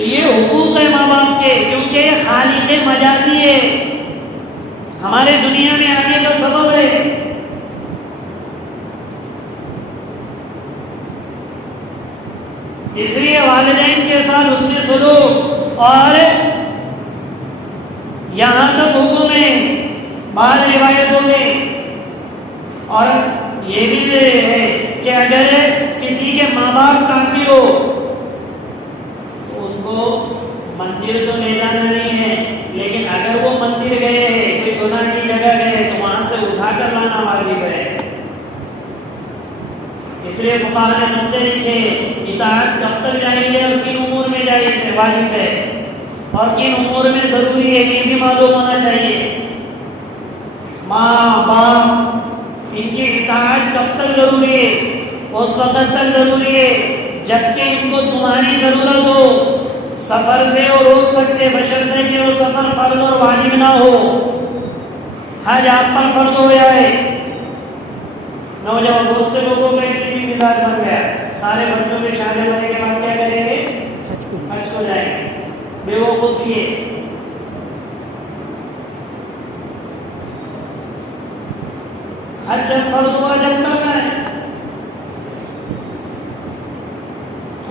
تو یہ حقوق ہے ماں باپ کے، کیونکہ یہ خالق مجازی ہے، ہمارے دنیا میں آنے کا سبب ہے۔ اس لیے والدین کے ساتھ حسن سلوک، اور یہاں تک حکم ہے بعض روایتوں میں، اور یہ بھی ہے کہ اگر کسی کے ماں باپ کافر ہو تو ان کو مندر تو لے جانا نہیں ہے، لیکن اگر وہ مندر گئے ہیں، کوئی گناہ کی جگہ گئے تو وہاں سے اٹھا کر لانا واجب ہے۔ اس لیے فقہاء نے مسئلے لکھے، اطاعت کب تک جائز ہے اور کن امور میں جائز ہے، واجب ہے، اور کن امور میں ضروری ہے، یہ بھی معلوم ہونا چاہیے۔ ماں باپ ان کی اطاعت کب تک ضروری ہے؟ اس وقت تک ضروری ہے جبکہ ان کو تمہاری ضرورت ہو۔ سفر سے وہ روک سکتے بشرطے کہ وہ سفر فرض اور واجب نہ ہو۔ حج آپ پر فرض ہو جائے، نوجوان بہت سے لوگوں کا ایک بھی مزاج بن گیا، سارے بچوں کے شادی ہونے کے بعد کیا کریں گے؟ حج کو جائیں گے۔ بے وقوفی ہے۔ حج جب فرض ہوا جب کرنا ہے،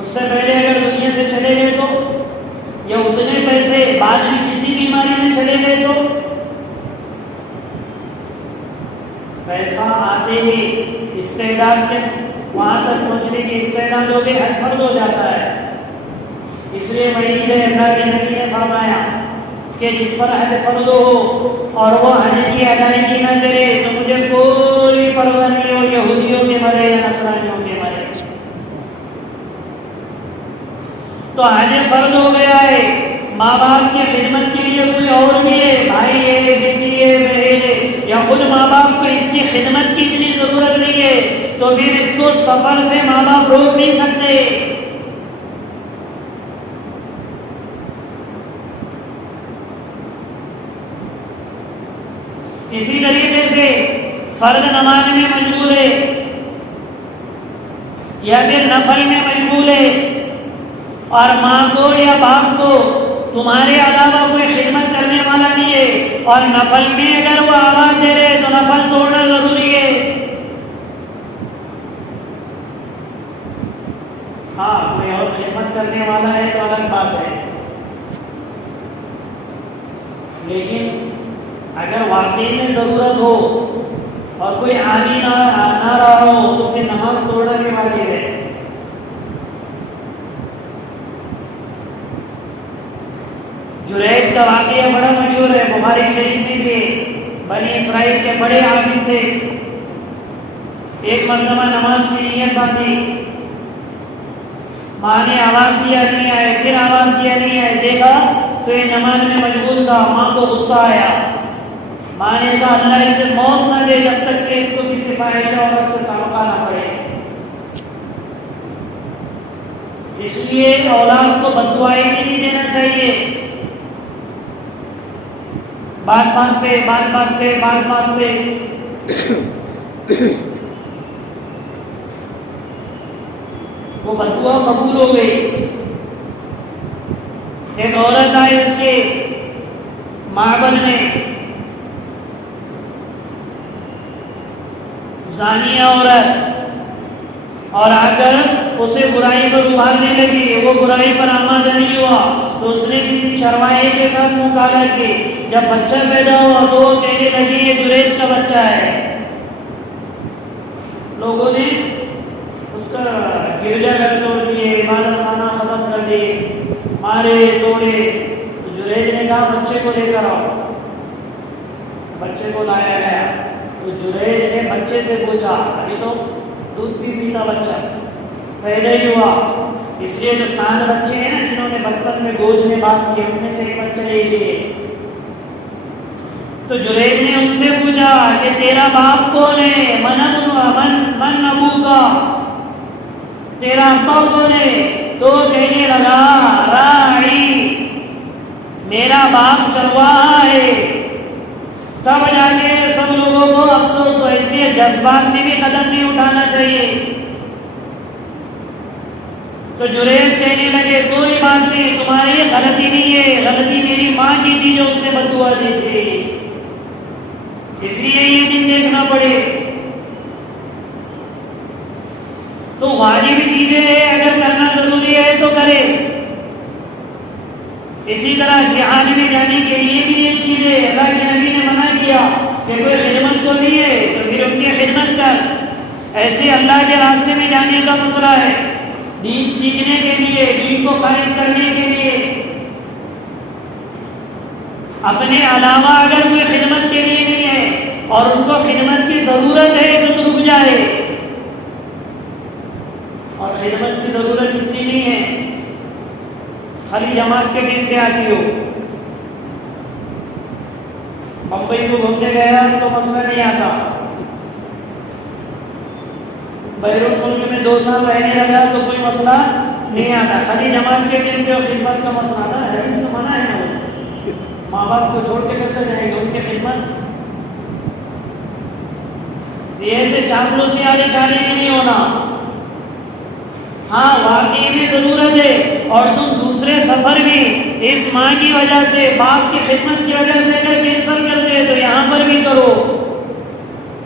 اس سے پہلے اگر دنیا سے چلے گئے تو، یا اتنے پیسے بعد میں کسی بیماری میں چلے گئے تو، پیسہ آتے ہی استعداد کے وہاں تک پہنچنے کی استعداد ہو گئی، حج فرض ہو جاتا ہے۔ اس لیے وہی اللہ کے نبی نے فرمایا کہ جس پر حج فرض ہو اور وہ حج کی ادائیگی نہ کرے تو مجھے کوئی پرواہ نہیں ہو یہودیوں کے مرے یا نصرانیوں کے مرے۔ تو حج فرض ہو گیا ہے، ماں باپ کی خدمت کے لیے کوئی اور بھی ہے، بھائی ہے، بیٹی ہے، بہن ہے، یا خود ماں باپ کو اس کی خدمت کی اتنی ضرورت نہیں ہے تو پھر اس کو سفر سے ماں باپ روک نہیں سکتے۔ اسی طریقے سے فرض نماز میں مجبور ہے یا پھر نفل میں مجبور ہے، اور ماں کو یا باپ کو تمہارے علاوہ کوئی خدمت کرنے والا نہیں ہے، اور نفل میں اگر وہ آواز دے رہے تو نفل توڑنا ضروری ہے۔ ہاں کوئی اور خدمت کرنے والا ہے تو الگ بات ہے، لیکن اگر واقعی میں ضرورت ہو اور کوئی آدمی نہ رہا ہو تو پھر نماز توڑنا بھی واجب ہے۔ جریج کا واقعہ بڑا مشہور ہے، بخاری شریف میں بھی بنی اسرائیل کے بڑے عابد تھے۔ ایک مرتبہ نماز کی نیت باندھی، ماں نے آواز دیا نہیں آئے، پھر آواز دیا نہیں آئے، دیکھا تو یہ نماز میں مشغول تھا۔ ماں کو غصہ آیا، ماں نے کہا اللہ اسے موت نہ دے جب تک کہ اس کو کسی فاحشہ عورت سے سابقہ نہ پڑے۔ اس لیے اولاد کو بد دعائی بھی نہیں دینا چاہیے، بات بات پہ وہ بد دعا قبول ہو گئی۔ ایک عورت آئی اس کے معبد میں، زانیہ عورت، اور آ کر اسے برائی پر ابھارنے لگی۔ وہ برائی پر آمادہ نہیں ہوا تو اس نے کسی چرواہے کے ساتھ مکالمہ کی۔ جب بچہ پیدا ہوا تو وہ کہنے لگی یہ جریج کا بچہ ہے۔ لوگوں نے اس کا گرجا گھر توڑ دیے، عبادت خانہ ختم کر دیے، مارے توڑے۔ تو جریج نے کہا بچے کو لے کر آؤ۔ بچے کو لایا گیا تو جریج نے بچے سے پوچھا، ابھی تو دودھ بھی پیتا بچہ، پیدا ہی ہوا، اس لیے جو سان بچے ہیں نا جنہوں نے بچپن میں گود میں بات کی، ان میں سے ایک بچہ لے لیے۔ تو جریج نے ان سے پوچھا کہ تیرا باپ کون ہے؟ من ابو کا، تیرا ابا کون ہے؟ تو کہنے لگا راعی، میرا باپ چرواہا ہے۔ تب جا کے سب لوگوں کو افسوس ہو، اس لیے جذبات میں بھی قدم نہیں اٹھانا چاہیے۔ تو جریج کہنے لگے کوئی بات نہیں، تمہاری غلطی نہیں ہے، غلطی میری ماں کی تھی جو اس نے بد دعا دی تھی، اس لیے یہ دن دیکھنا پڑے۔ تو واجب چیزیں اگر کرنا ضروری ہے تو کرے۔ اسی طرح جہاد میں جانے کے لیے بھی یہ چیزیں اللہ کے نبی نے منع کیا کہ کوئی خدمت کو نہیں ہے تو پھر ان کی خدمت کر۔ ایسے اللہ کے راستے میں جانے کا مسئلہ ہے، دین سیکھنے کے لیے، دین کو قائم کرنے کے لیے، اپنے علاوہ اگر کوئی خدمت کے لیے نہیں ہے اور ان کو خدمت کی ضرورت ہے تو رک جائے۔ اور خدمت کی ضرورت اتنی نہیں ہے خالی جماعت کے دن پہ آتی ہو۔ بمبئی کو گھومنے گیا تو مسئلہ نہیں آتا، بیرون ملک میں 2 سال رہنے لگا تو کوئی مسئلہ نہیں آتا، خالی جماعت کے دن پہ اور خدمت کا مسئلہ آتا ہے۔ حدیث کا منع ہے نا، ماں باپ کو چھوڑ کے کیسے جائیں گے ان کی خدمت؟ ایسے چاولوں سے آگے چالی بھی نہیں ہونا۔ ہاں واقعی میں ضرورت ہے اور تم دوسرے سفر بھی اس ماں کی وجہ سے، باپ کی خدمت کی وجہ سے اگر کینسل کرتے تو یہاں پر بھی کرو،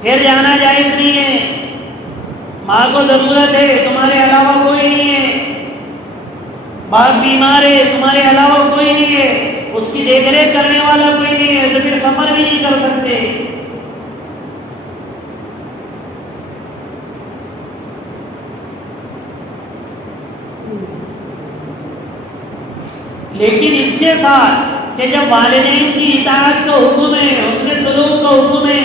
پھر جانا جائز نہیں ہے۔ ماں کو ضرورت ہے، تمہارے علاوہ کوئی نہیں ہے، باپ بیمار ہے، تمہارے علاوہ کوئی نہیں ہے، اس کی دیکھ ریکھ کرنے والا کوئی نہیں ہے تو پھر سفر بھی نہیں کر سکتے۔ لیکن اس کے ساتھ کہ جب والدین کی اطاعت کا حکم ہے، حسن سلوک کا حکم ہے،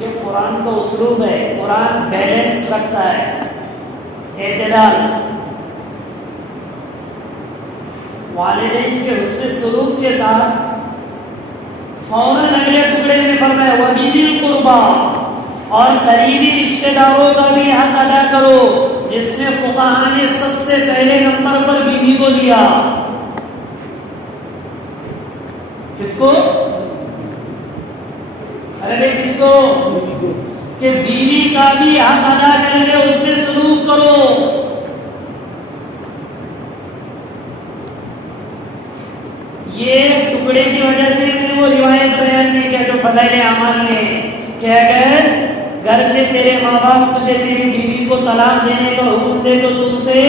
یہ قرآن کا اسلوب ہے، قرآن بیلنس رکھتا ہے، اعتدال۔ والدین کے حسن سلوک کے ساتھ فوراً اگلے ٹکڑے میں فرمایا وَبِذِي الْقُرْبَى، اور قریبی رشتہ داروں کا بھی حق ادا کرو، جس میں فقہاء نے سب سے پہلے نمبر پر بیوی کو دیا۔ کس کو؟ ارے کس کو؟ کہ بیوی کا بھی حق ادا کر کے اس میں سلوک کرو۔ یہ ٹکڑے کی وجہ سے میں نے وہ روایت بیان نہیں کیا جو فضائل اعمال میں کہ اگر گھر سے تیرے ماں باپ تجھے تیری بیوی کو طلاق دینے کا حکم دے تو تم سے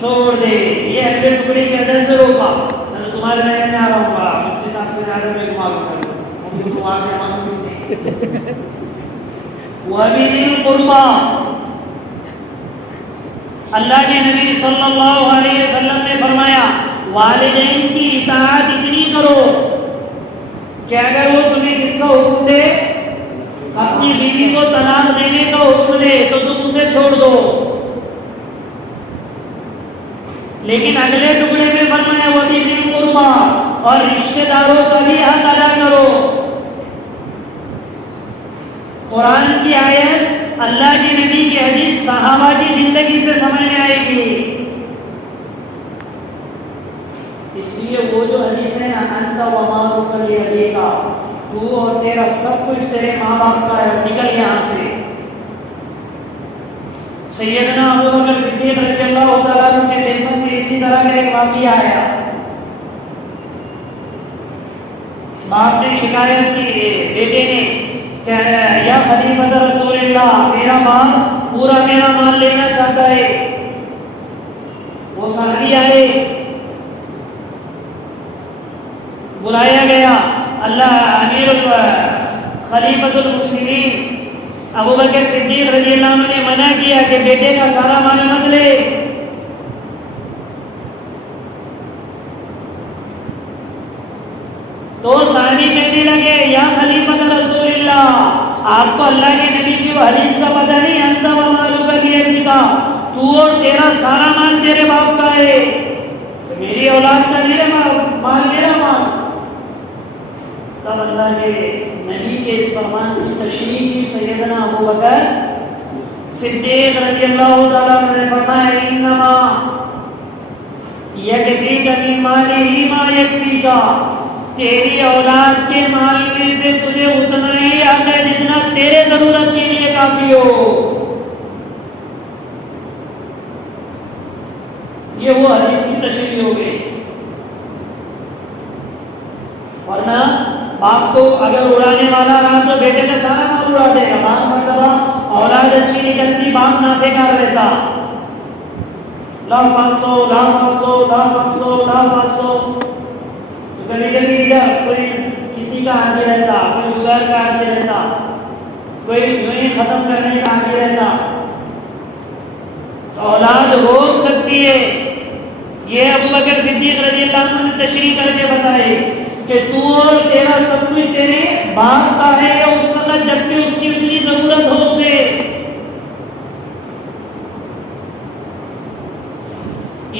چھوڑ دے، یہ اگلے ٹکڑے کی وجہ سے روکا۔ میں تمہارے رہنے میں آ رہا ہوں گا، 25 سال سے زیادہ میں معلوم کروں مجھے تم آج معلوم نہیں۔ وَبِذِي الْقُرْبَى، اللہ کے نبی صلی اللہ علیہ وسلم نے فرمایا والدین کی اطاعت اتنی کرو کہ اگر وہ تمہیں کس کا حکم دے، اپنی بیوی کو طلاق دینے کا حکم دے تو تم اسے چھوڑ دو۔ لیکن اگلے ٹکڑے میں فرمایا وَبِذِي الْقُرْبَى، اور رشتہ داروں کا بھی حق ادا کرو۔ قرآن کی آیت، اللہ کے نبی کی حدیث صحابہ کی زندگی سے سمجھ میں آئے گی۔ اس لیے وہ جو حدیث ہے نا انت ومالک لیدیک، تو اور تیرا سب کچھ تیرے ماں باپ کا ہے، نکل یہاں سے۔ سیدنا ابو بکر صدیق رضی اللہ تعالیٰ عنہ کے خدمت میں اسی طرح کا ایک واقعہ آیا۔ باپ نے شکایت کی، بیٹے نے کہ یا خلیفۃ رسول اللہ، میرا باپ پورا میرا مال لینا چاہتا ہے۔ وہ صحابی آئے، بلایا گیا، اللہ امیر خلیفۃ المسلمین ابو بکر صدیق رضی اللہ عنہ نے منع کیا کہ بیٹے کا سارا مال مت لے۔ تو صحابی کہنے لگے یا خلیفۃ رسول اللہ، آپ کو اللہ کے نبی کی وہ حدیث کا پتہ نہیں، انت ومالک لیدیک، تو اور تیرا سارا مال تیرے باپ کا ہے، میری اولاد کا میرا مال میرا مال۔ تب اللہ کے نبی کے اس فرمان کی تشریح کی سیدنا ابو بکر صدیق رضی اللہ تعالیٰ عنہ نے فرمایا انما یکفیک من مالہ ما یکفیک، تیری اولاد کے مال میں سے تجھے اتنا ہی حق ہے جتنا تیرے ضرورت کے لیے کافی ہو۔ یہ وہ حدیث کی تشریح ہو گئی. ورنہ باپ تو اگر اڑانے والا رہا تو بیٹے کا سارا مال اڑا دے گا. بعض مرتبہ اولاد اچھی نکلتی، باپ نافے کار رہتا، لاؤ 500 لاؤ 500 لاؤ 500 لاؤ 500. تو کبھی کبھی ادھر کوئی کسی کا عادی رہتا، کوئی جگار کا عادی رہتا، کوئی یوں ہی ختم کرنے کا عادی رہتا. تو اولاد روک سکتی ہے. یہ ابو بکر صدیق رضی اللہ عنہ نے تشریح کر کے بتائے کہ تو اور تیرا سب کچھ تیرے باپ کا ہے اس وقت جب کہ اس کی اتنی ضرورت ہو اسے.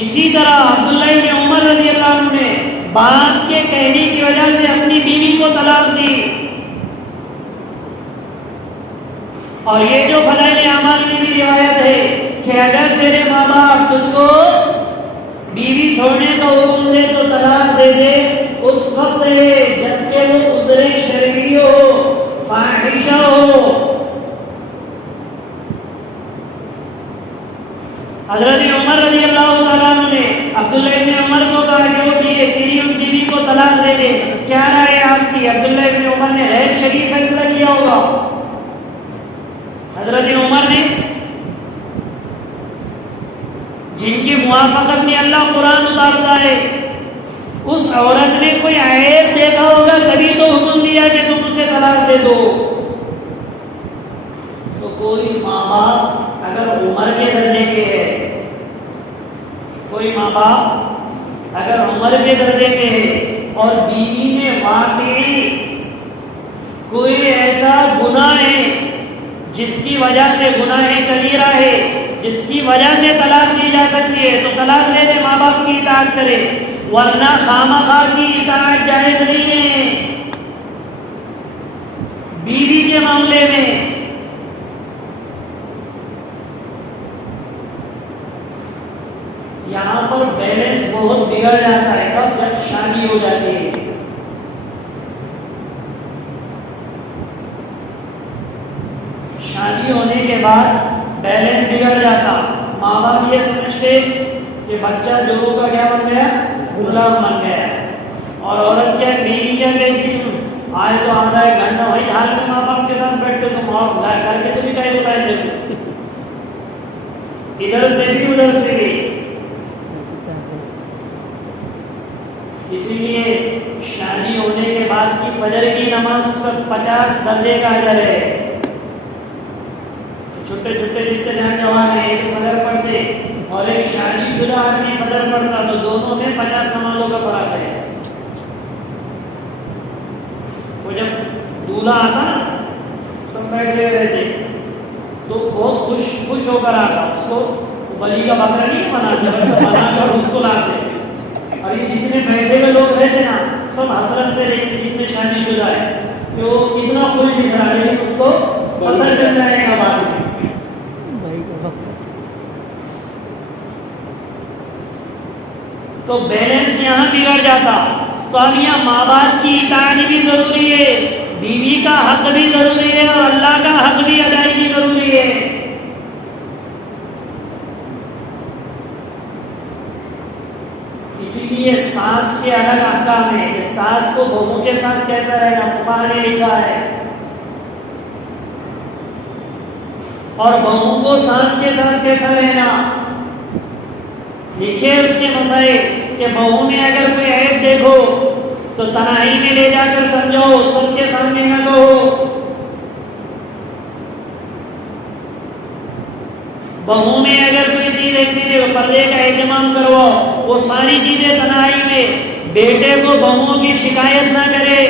اسی طرح عبداللہ بن عمر رضی اللہ عنہ نے باپ کے کہنے کی وجہ سے اپنی بیوی کو طلاق دی. اور یہ جو فضائل اعمال کی بھی روایت ہے کہ اگر تیرے ماں باپ تجھ کو بیوی چھوڑنے کا حکم دے تو طلاق دے دے اس وقت جبکہ وہ عذر شرعی ہو، فاحشہ ہو. حضرت عمر رضی اللہ تعالیٰ عنہ نے عبداللہ ابن عمر کو کہا کہ وہ تیری اس بیوی کو طلاق دے دے، کیا رائے ہے آپ کی؟ عبداللہ ابن عمر نے غیر شریف فیصلہ کیا ہوگا. حضرت عمر نے جن کی موافقت میں اللہ قرآن اتارتا ہے، اس عورت نے کوئی عیب دیکھا ہوگا تبھی تو حکم دیا کہ تم اسے طلاق دے دو. تو کوئی ماں باپ اگر عمر کے درجے کے ہے، کوئی ماں باپ اگر عمر کے درجے کے ہے اور بیوی میں واقعی کوئی ایسا گناہ ہے جس کی وجہ سے گناہ کبیرہ ہے، جس کی وجہ سے طلاق دی جا سکتی ہے، تو طلاق دے دے، ماں باپ کی اطاعت کرے. ورنہ خامخواہ کی اطاعت جائز نہیں ہے. بیوی کے معاملے میں یہاں پر بیلنس بہت بگڑ جاتا ہے. کب؟ جب شادی ہو جاتی ہے. شادی ہونے کے بعد بیلنس بگڑ جاتا. ماں باپ یہ سمجھتے کہ بچہ جو کا کیا بن گیا؟ غلام بن گیا. اور عورت کیا، بیوی کیا کہتی ہے؟ آئے تو آدھا ایک گھنٹہ وہی حال میں ماں باپ کے ساتھ بیٹھتے تم اور بلا کر کے تو بھی کہیں بتائیں دے، ادھر سے بھی ادھر سے بھی. اسی لیے شادی ہونے کے بعد کی فجر کی نماز پر 50 درجے کا اجر ہے. چھوٹے چھوٹے جتنے جوان ہیں ایک فجر پڑھتے اور ایک شادی شدہ آدمی فجر پڑھتا تو دونوں میں 50 نمازوں کا فرق ہے. وہ جب دولہا آتا نا سب بیٹھے رہتے تو بہت خوش ہو کر آتا. اس کو بلی کا بکرا نہیں بناتے، بس بنا کر اس کو لاتے. اور یہ جتنے بیٹھے ہوئے لوگ رہتے نا سب حسرت سے رہتے جتنے شادی شدہ ہے کہ وہ کتنا خوش دکھ رہا ہے، لیکن اس کو پتہ چل جائے گا بعد میں. تو بیلنس یہاں بگڑ جاتا. تو اب یہاں ماں باپ کی اطاعت بھی ضروری ہے، بیوی کا حق بھی ضروری ہے اور اللہ کا حق بھی ادائیگی ضروری ہے. اسی لیے ساس کے الگ احکام ہے کہ ساس کو بہو کے ساتھ کیسا رہنا فقہ نے لکھا ہے، اور بہو کو ساس کے ساتھ کیسا رہنا لکھے اس کے مسائل. کہ بہو میں اگر کوئی عیب دیکھو تو تنہائی میں لے جا کر سمجھاؤ، سب کے سامنے نہ کہو. بہو میں اگر کوئی چیز ایسی دے پردے کا اہتمام کرواؤ، وہ ساری چیزیں تنہائی میں. بیٹے کو بہوؤں کی شکایت نہ کرے،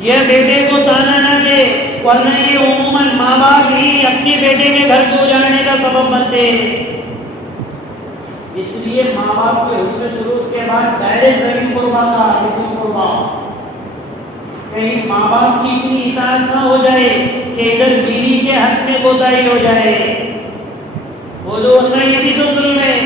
یہ بیٹے کو تانا نہ دے، ورنہ یہ عموماً ماں باپ ہی اپنے بیٹے کے گھر کو اجاڑنے کا سبب بنتے ہیں. اس لیے ماں باپ کے حسن سلوک کے بعد ڈائریکٹ ذریع قربا کا حسن قربا. کہیں ماں باپ کی اتنی اطاعت نہ ہو جائے کہ ادھر بیوی کے حق میں کوتاہی ہو جائے. وہ جو ورنہ یہ بھی تو ظلم ہے.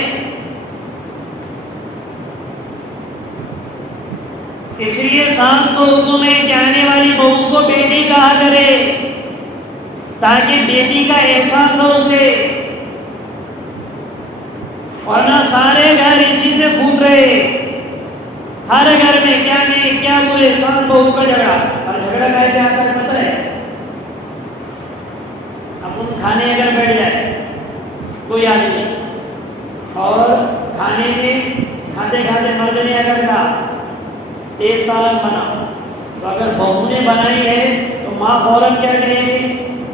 اس لیے ساس کو حکم ہے کہ آنے والی بہو کو بیٹی کہا کرے تاکہ بیٹی کا احساس ہو اسے. ورنہ سارے گھر اسی سے پھوٹ رہے، ہر گھر میں کیا نہیں کیا برے سب بہو کا جھگڑا، اور جھگڑا کہتے آتا ہے پتہ ہے، اپن کھانے اگر بیٹھ جائے کوئی آدمی اور کھانے میں کھاتے کھاتے مرد نے اگر کہا تیز سالن بنا، تو اگر بہو نے بنائی ہے تو ماں فوراً کیا کرے گی،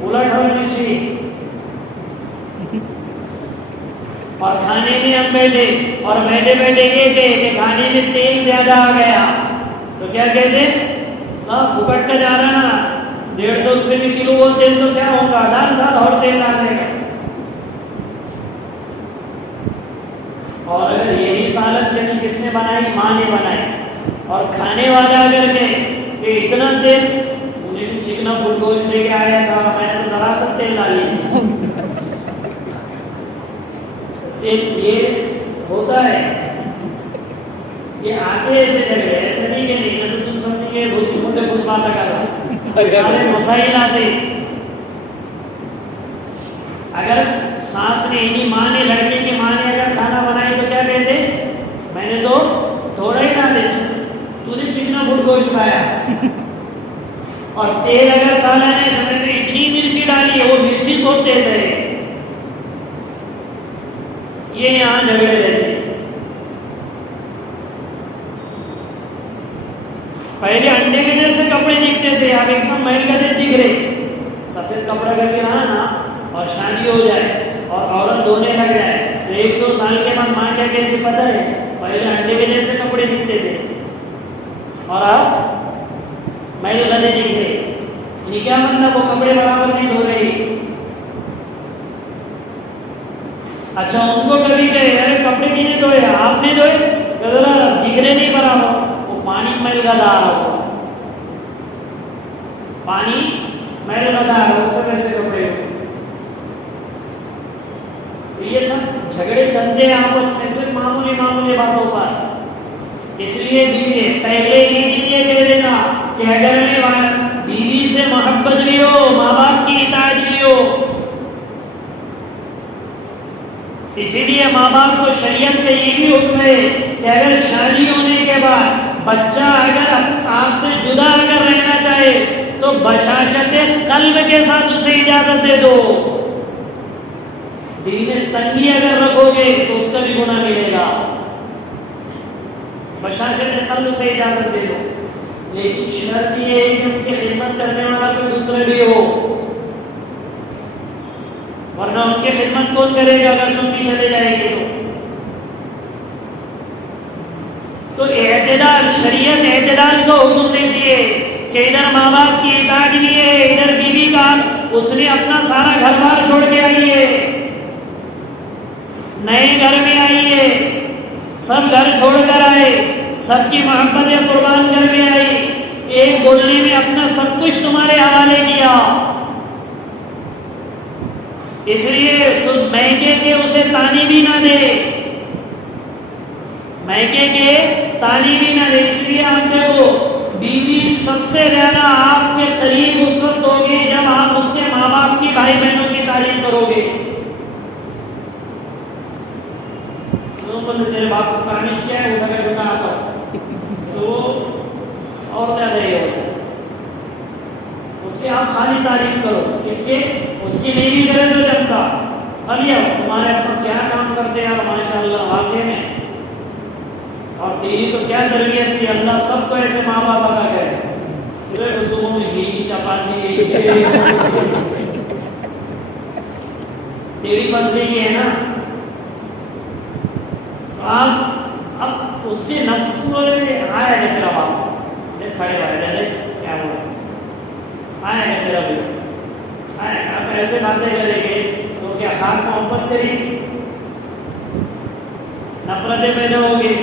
الٹ اور مرچی، اور کھانے میں ہم بیٹھے اور بیٹھے بیٹھے یہ کہ کھانے میں تیل زیادہ آ گیا تو کیا کہتے پھکٹ کا جا رہا نا 150 روپے میں کلو وہ تیل تو کیا ہوگا، دال اور تیل ڈالنے کا۔ اور اگر یہی سالن کبھی کس نے بنائی، ماں نے بنائی، اور کھانے والا اگر کہ اتنا تیل، مجھے بھی چکنا فٹ گوشت لے کے آیا تھا، میں نے تو ذرا سا تیل ڈالی، یہ ہوتا ہے، یہ آتے ایسے جگہ، ایسے نہیں کہ نہیں، میں تو تم سمجھیں گے بہت موٹے کچھ باتیں کر رہا ہوں، سارے مسائل آتے۔ اگر ساس نے انہی ماں نے، لڑکے کی ماں نے اگر کھانا بنائی تو کیا کہتے، میں نے تو تھوڑا ہی ڈالے، تو نے چکنا فٹ گوشت کھایا، اور تیل اگر سالن ہے تو میں نے اتنی مرچی ڈالی ہے، وہ مرچی بہت تیز ہے، یہ یہاں جھگڑے رہتے ہیں۔ پہلے انڈے کے جیسے کپڑے دکھتے تھے، اب ایک دم محل کا دن دکھ رہے، سفید کپڑا کر کے رہا نا، اور شادی ہو جائے اور عورت دھونے لگ جائے تو 1-2 سال کے بعد ماں کیا کہتی پتہ ہے، پہلے انڈے کے جیسے کپڑے دکھتے تھے اور اب محل گدے دکھ رہے، یہ کیا مطلب، وہ کپڑے برابر نہیں دھو رہی۔ اچھا ان کو کبھی کہے ارے کپڑے کیوں نہیں دھوئے، آپ نے دھوئے، ذرا دکھ رہے نہیں برابر، وہ پانی محل گدا آ رہا ہوا، پانی محل گدا آ رہا، اس سے کیسے کپڑے ہوئے۔ تو یہ سب جھگڑے چلتے ہیں آپس میں، صرف معمولی باتوں پر۔ اس لیے بیوی پہلے ہی یہ کہہ دینا کہ اگر میں بیوی سے محبت بھی ہو، ماں باپ کی اطاعت بھی ہو، اسی لیے ماں باپ کو شریعت کا یہ بھی حکم ہے کہ اگر شادی ہونے کے بعد بچہ اگر آپ سے جدا اگر رہنا چاہے تو بشاشت قلب کے ساتھ اسے اجازت دے دو، دل میں تنگی اگر رکھو گے تو اس کا بھی گناہ ملے گا، بشاشت قلب سے اجازت دے دو، لیکن شرط یہ ہے کہ ان کی خدمت کرنے والا کوئی دوسرا بھی ہو، ورنہ ان کی خدمت کون کرے گا اگر تم بھی چلے جائے گے تو اعتدال، شریعت اعتدال کو حکم دیتی ہے کہ ادھر ماں باپ کی اطاعت بھی ہے، ادھر بیوی کا، اس نے اپنا سارا گھر بار چھوڑ کے آئی ہے، نئے گھر میں آئی ہے، سب گھر چھوڑ کر آئے، سب کی محبتیں قربان کر کے آئی، ایک بولنے میں اپنا سب کچھ تمہارے حوالے کیا، اس لیے میکے کے اسے تانی بھی نہ دے، میکے کے تانی بھی نہ دے، اس لیے آپ دیکھو بیوی سب سے زیادہ آپ کے قریب اس وقت ہوگی جب آپ اس کے ماں باپ کی، بھائی بہنوں کی تعریف کرو گے، تیرے باپ کو کہانی کیا ہے، اٹھا کر اٹھا آتا تو اور زیادہ یہ ہوتا ہے، اس کے آپ خالی تعریف کرو، کس کے، اس کی نہیں بھی کرے تو جنتا، ارے تمہارے اوپر کیا کام کرتے ہیں ماشاءاللہ واقعے میں، اور تیری تو کیا تربیت تھی، اللہ سب کو ایسے ماں باپ کا کرے، صبح میں گھی کی چپاتی تیری مسئلے یہ ہے نا، آپ اب اس کے نفس بولے آیا ہے میرا باپ، کھڑے والے کیا بولا، آیا ہے میرا بھی، آپ ایسے باتیں کریں گے تو کیا خاک محبت کریں گے، نفرتیں پیدا ہوگی۔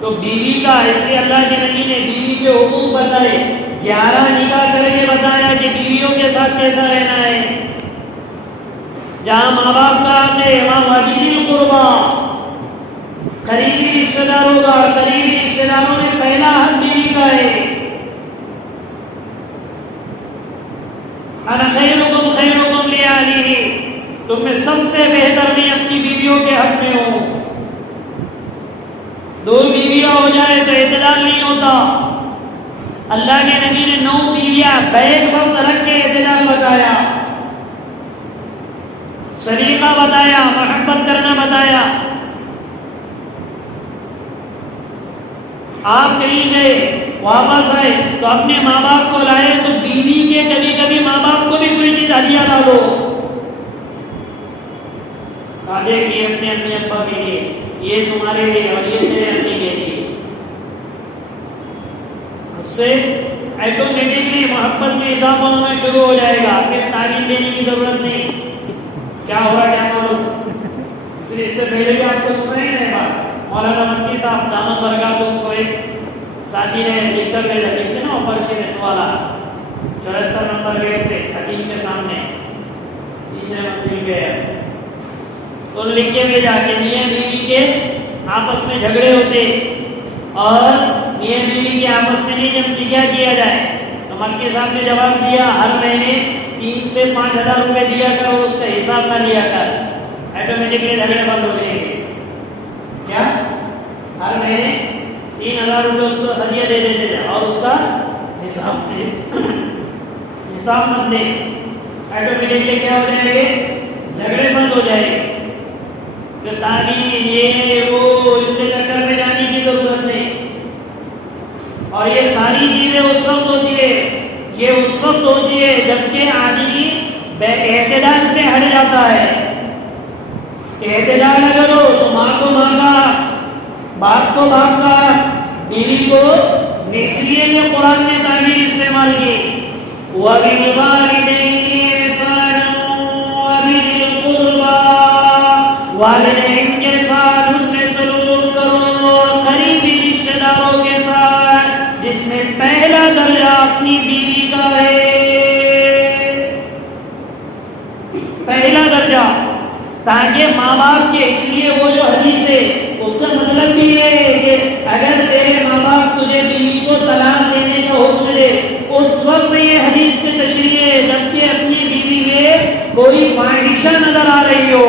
تو بیوی کا ایسے اللہ کے نبی نے بیوی کے حقوق بتائے، 11 نکاح کر کے بتایا کہ بیویوں کے ساتھ کیسا رہنا ہے، جہاں ماں باپ کا حق ہے وہاں واجب القربا، قریبی رشتہ داروں کا، قریبی رشتہ داروں میں پہلا حق بیوی کا ہے، انا خیرکم خیرکم لأہلہ، تم میں سب سے بہتر میں اپنی بیویوں کے حق میں ہوں. 2 بیویاں ہو جائے تو اعتدال نہیں ہوتا. اللہ کے نبی نے 9 بیویاں بیک وقت رکھ کے اعتدال بتایا, سلیقہ بتایا, محبت کرنا بتایا. آپ کہیں گئے واپس آئے تو اپنے ماں باپ کو لائے تو بیوی کے کبھی کبھی ماں باپ کو بھی کوئی چیز ہدیہ ڈالو. کہتے کہ اپنے اپنے ابا کے لیے, یہ تمہارے لیے اور یہ تیرے اپنے کے لیے. اس سے ایٹومیٹکلی محبت میں اضافہ ہونا شروع ہو جائے گا. پھر تعلیم دینے کی ضرورت نہیں. کیا ہو رہا ہے کیا معلوم. اس لیے اس سے پہلے بھی آپ کو سنائی نہیں بات. مولانا مکی صاحب دامت برکاتہ کو ایک ساتھی نے لکھ کر بھیجا, لکھتے نا اوپر سے سوالات 74 نمبر گیٹ پہ حکیم کے سامنے تیسرے منزل پہ ہے. تو لکھ کے بھیجا کہ میاں بیوی کے آپس میں جھگڑے ہوتے اور میاں بیوی کے آپس میں نہیں جب کیا کیا جائے. تو مکی صاحب نے جواب دیا ہر مہینے 3 سے 5 ہزار روپے دیا کرو, اس کا حساب نہ لیا کر, ایٹومیٹکلی جھگڑے بند ہو جائیں گے. کیا ہر مہینے 3,000 روپے اس کو ہدیہ دے دیتے تھے اور اس کا حساب مت لے. ایٹومیٹکلی کیا ہو جائے گے, جھگڑے بند ہو جائے گے. تعلیم یہ وہ اس کے چکر میں جانے کی ضرورت نہیں. اور یہ ساری چیزیں اس وقت ہوتی ہے, یہ اس وقت ہوتی ہے جبکہ آدمی اعتدال سے ہٹ جاتا ہے. اعتدال اگر ہو تو ماں کو ماں کا, باپ کو باپ کا, بیوی کو, اس لیے یہ قرآن نے تعبیر استعمال کی وَبِالْوَالِدَيْنِ إِحْسَانًا وَبِذِي الْقُرْبَىٰ, والدین کے ساتھ حسن سلوک کرو اور قریبی رشتہ داروں کے ساتھ, جس میں پہلا درجہ اپنی بیوی کا ہے, پہلا درجہ. تاکہ ماں باپ کے, اس لیے وہ جو حدیث ہے اس کا مطلب بھی یہ ہے کہ اگر تیرے ماں باپ تجھے بیوی کو طلاق دینے کا حکم دے, اس وقت یہ حدیث کی تشریح ہے جبکہ اپنی بیوی میں کوئی فاحشہ نظر آ رہی ہو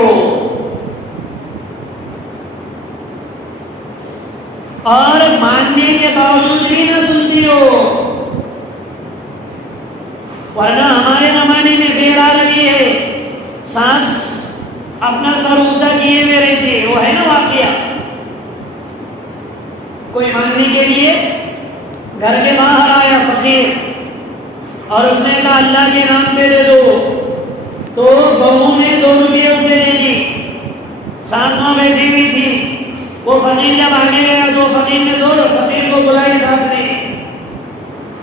اور ماننے کے باوجود بھی نہ سنتی ہو. ورنہ ہمارے زمانے میں بیرا لگی ہے, سانس اپنا سر اونچا کیے ہوئے رہتے, وہ ہے نا واقعہ. کوئی مانگنے کے لیے گھر کے باہر آیا فقیر اور اس نے کہا اللہ کے نام پہ دے دو, تو بہو نے 2 روپئے اسے دے دی. ساتھ میں بیٹھی ہوئی تھی, وہ فقیر جب آگے گیا تو فقیر نے فقیر کو بلائی ساتھ نے,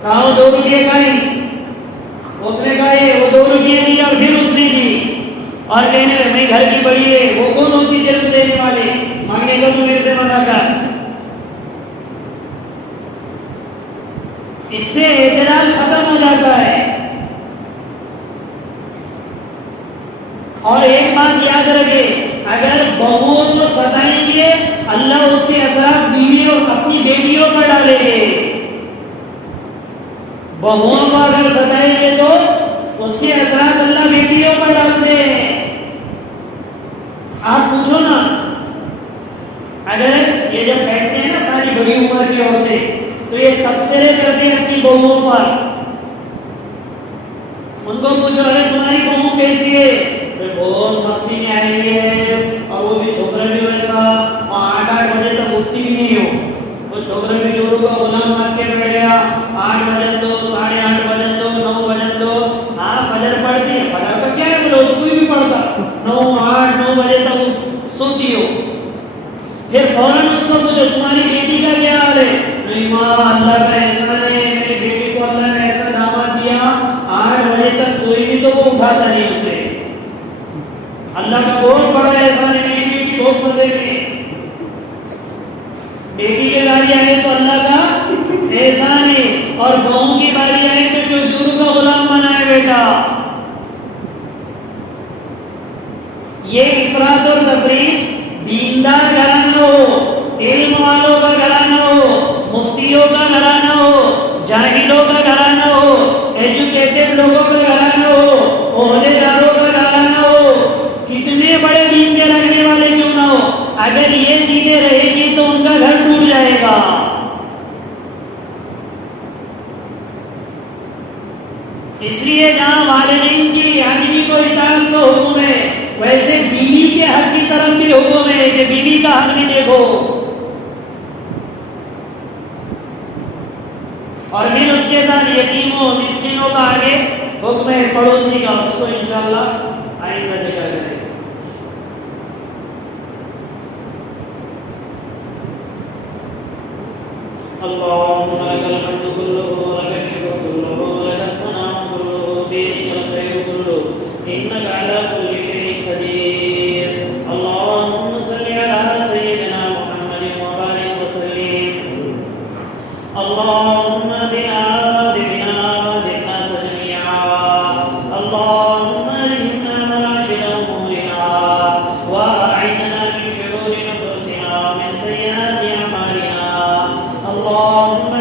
کہا 2 روپئے کا ہی. اس نے کہا وہ 2 روپئے دی اور پھر اس نے دی اور کہنے لگے میں گھر کی بڑی ہے, وہ کون ہوتی تیرے کو دینے والے, مانگنے کا تو میرے سے منع کر. اس سے اعتدال ختم ہو جاتا ہے. اور ایک بات یاد رکھے, اگر بہوؤں کو ستائیں گے اللہ اس کے اثرات بیویوں اپنی بیٹیوں پر ڈالیں گے. بہوؤں کو اگر ستائیں گے تو اس کے اثرات اللہ بیٹیوں پر ڈالتے ہیں. آپ پوچھو نا, اگر یہ جب بیٹھتے ہیں نا ساری بڑی عمر کی عورتیں تو یہ تبصرے کرتے ہیں اپنی بہوؤں پر. ان کو پوچھو ارے تمہاری بہو کیسی ہے, بہت مستی میں آئی ہوئی ہے اور وہ بھی چھوکرا بھی ویسا, 8 بجے تک اٹھتی بھی نہیں ہو. وہ چھوکرا بھی جورو کا غلام بن کے بیٹھ گیا, 8 بجے دو, 8:30 بجے دو, 9 بجے دو. ہاں فجر پڑھتی ہے, فجر کا کیا ہے بولو تو کوئی بھی پڑھتا, 9 بجے تک سوتی ہو. پھر فوراً اس کو پوچھو تمہاری بیٹی کا کیا حال ہے, نہیں ماں اللہ کا احسان ہے, میری بیٹی کو اللہ نے ایسا داماد دیا 8 بجے تک سوئی بھی تو وہ اٹھاتا نہیں اسے. اللہ کا بہت بڑا احسان ہے, میری بیٹی بہت مزے کی. بیٹی کی باری آئے تو اللہ کا احسان ہے, اور بہو کی باری آئے تو شجور کا غلام بنا ہے بیٹا. یہ افراط اور تفریط دیندار گھرانہ ہو, علم والوں کا گھرانہ ہو, مفتیوں کا گھرانہ ہو, جاہلوں کا گھرانہ ہو, ایجوکیٹڈ لوگوں کا گھرانہ ہو, عہدے داروں کا گھرانہ ہو, میرے بیوی کا حق بھی دیکھو، اور پھر اس کے ساتھ یتیموں مسکینوں کا آگے حکم ہے پڑوسی کا، اس کو انشاءاللہ آئندہ ذکر کریں گے۔ اللهم لك الحمد كله ولك الشكر كله ولك الثناء كله بيدك الخير كله إنك على كل شيء قدير اللهم صل على سيدنا محمد وبارك وسلم اللهم بنا بالناس جميعا اللهم ألهمنا مراشد أمورنا وأعذنا من شرور نفوسنا ومن سيئات أعمالنا اللهم